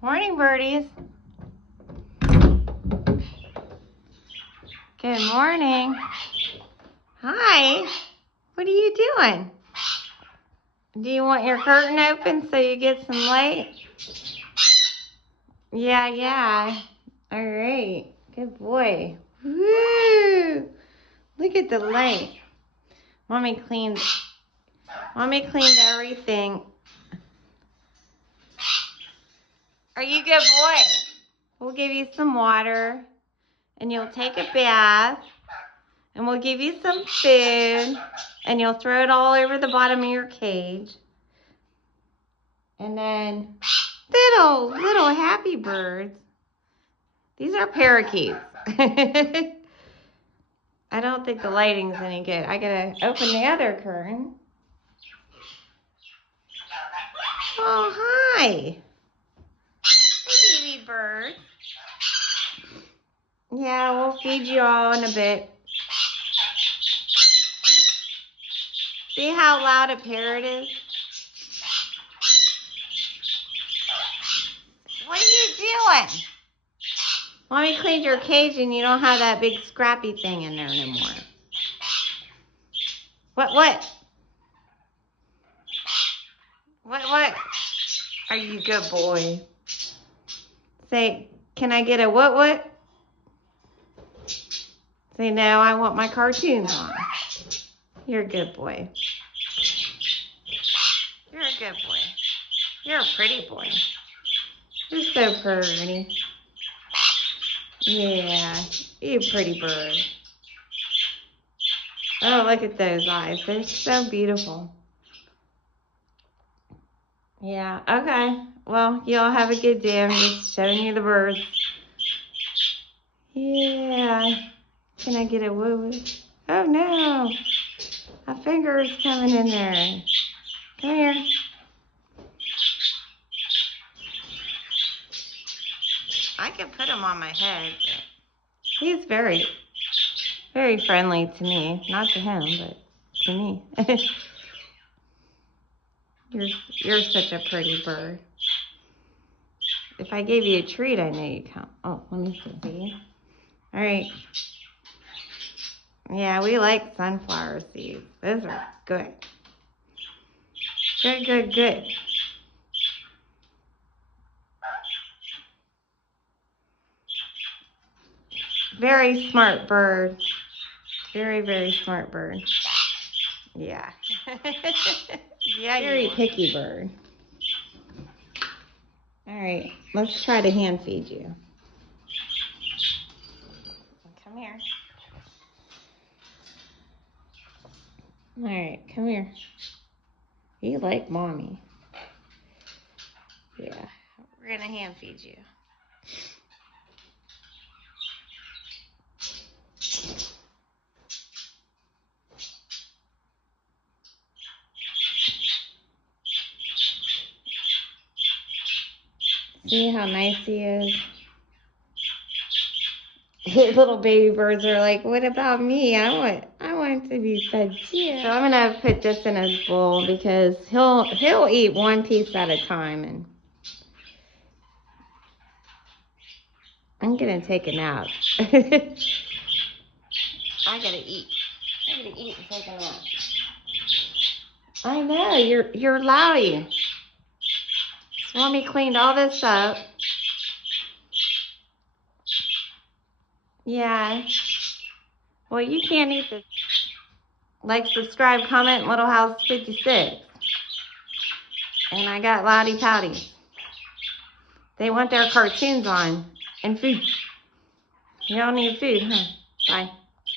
Morning, birdies. Good morning. Hi. What are you doing? Do you want your curtain open so you get some light? Yeah. All right. Good boy. Woo! Look at the light. Mommy cleaned everything. Are you a good boy? We'll give you some water, and you'll take a bath, and we'll give you some food, and you'll throw it all over the bottom of your cage. And then little happy birds. These are parakeets. I don't think the lighting's any good. I gotta open the other curtain. Oh, hi. Hey, baby bird. Yeah, we'll feed you all in a bit. See how loud a parrot is? What are you doing? Mommy cleaned your cage and you don't have that big scrappy thing in there anymore. What? Are you a good boy? Say, can I get a what? Say, no, I want my cartoons on. You're a good boy. You're a good boy. You're a pretty boy. You're so pretty. Yeah, you pretty bird. Oh, look at those eyes. They're so beautiful. Yeah, okay. Well, y'all have a good day. I'm just showing you the birds. Yeah. Can I get a woo? Oh, no. A finger is coming in there. Come here. I can put him on my head. He's very friendly to me. Not to him, but to me. You're such a pretty bird. If I gave you a treat, I know you'd come. Oh, let me see. All right. Yeah, we like sunflower seeds. Those are good. Good. Very smart bird. Very smart bird. Yeah. Yeah, very picky bird. All right, let's try to hand feed you. Come here. All right, come here. You like mommy. Yeah, we're gonna hand feed you. See how nice he is? Little baby birds are like, what about me? I want to be fed too. So I'm gonna put this in his bowl because he'll eat one piece at a time, and I'm gonna take a nap. I gotta eat and take a nap. I know, you're loudy. Mommy cleaned all this up. Yeah. Well, you can't eat this. Like, subscribe, comment, Little House 56. And I got Loudy Pouty. They want their cartoons on and food. You don't need food, huh? Bye.